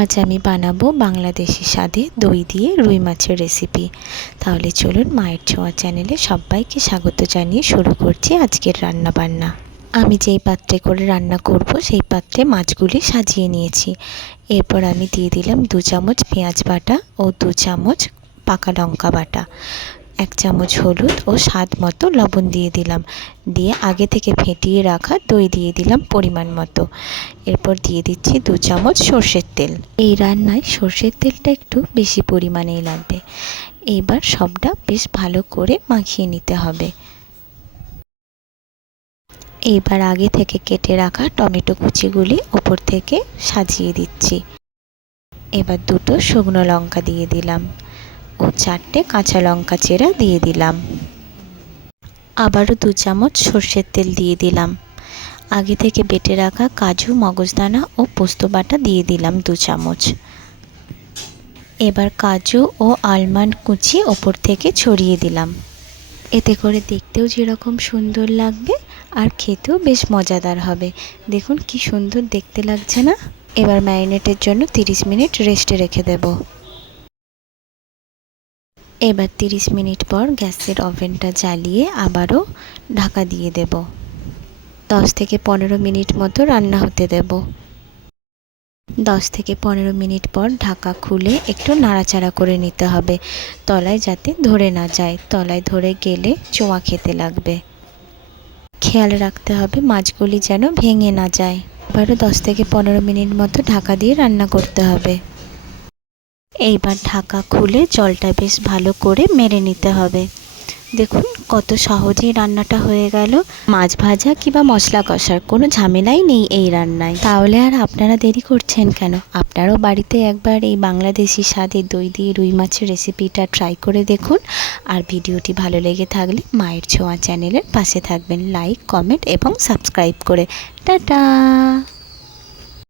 আজ আমি বানাবো বাংলাদেশি স্বাদে দই দিয়ে রুই মাছের রেসিপি তাহলে চলুন মায়ের ছোঁয়া চ্যানেলে সবাইকে স্বাগত জানিয়ে শুরু করছি আজকের রান্না বান্না। আমি যেই পাত্রে করে রান্না করব, সেই পাত্রে মাছগুলি সাজিয়ে নিয়েছি। এরপর আমি দিয়ে দিলাম দু চামচ পেঁয়াজ বাটা ও দু চামচ পাকা লঙ্কা বাটা। এক চামচ হলুদ ও স্বাদ মতো লবণ দিয়ে দিলাম। দিয়ে আগে থেকে ফেটিয়ে রাখা দই দিয়ে দিলাম পরিমাণ মতো। এরপর দিয়ে দিচ্ছি দু চামচ সর্ষের তেল। এই রান্নায় সর্ষের তেলটা একটু বেশি পরিমাণেই লাগবে। এইবার সবটা বেশ ভালো করে মাখিয়ে নিতে হবে। এইবার আগে থেকে কেটে রাখা টমেটো কুচিগুলি ওপর থেকে সাজিয়ে দিচ্ছি। এবার দুটো শুকনো লঙ্কা দিয়ে দিলাম। ও চারটে কাঁচা লঙ্কা চেরা দিয়ে দিলাম। আবারও দু চামচ সর্ষের তেল দিয়ে দিলাম। আগে থেকে বেটে রাখা কাজু, মগজদানা ও পোস্ত বাটা দিয়ে দিলাম দু চামচ। এবার কাজু ও আলমন্ড কুচি ওপর থেকে ছড়িয়ে দিলাম। এতে করে দেখতেও যেরকম সুন্দর লাগবে আর খেতেও বেশ মজাদার হবে। দেখুন কি সুন্দর দেখতে লাগছে না? এবার ম্যারিনেটের জন্য 30 মিনিট রেস্টে রেখে দেব। এবার 30 মিনিট পর গ্যাসের ওভেনটা জ্বালিয়ে আবারও ঢাকা দিয়ে দেব। 10 থেকে পনেরো মিনিট মতো রান্না হতে দেব। 10 থেকে পনেরো মিনিট পর ঢাকা খুলে একটু নাড়াচাড়া করে নিতে হবে। তলায় যাতে ধরে না যায়। তলায় ধরে গেলে চোয়া খেতে লাগবে। খেয়াল রাখতে হবে মাছগুলি যেন ভেঙে না যায়। এবারও দশ থেকে পনেরো মিনিট মতো ঢাকা দিয়ে রান্না করতে হবে। এইবার ঢাকা খুলে জলটা বেশ ভালো করে মেরে নিতে হবে। দেখুন কত সহজেই রান্নাটা হয়ে গেল। মাছ ভাজা কিংবা মশলা কষার কোনো ঝামেলাই নেই এই রান্নায়। তাহলে আর আপনারা দেরি করছেন কেন? আপনারাও বাড়িতে একবার এই বাংলাদেশি স্বাদে দই দিয়ে রুই মাছের রেসিপিটা ট্রাই করে দেখুন। আর ভিডিওটি ভালো লেগে থাকলে মায়ের ছোঁয়া চ্যানেলের পাশে থাকবেন। লাইক, কমেন্ট এবং সাবস্ক্রাইব করে। টাটা!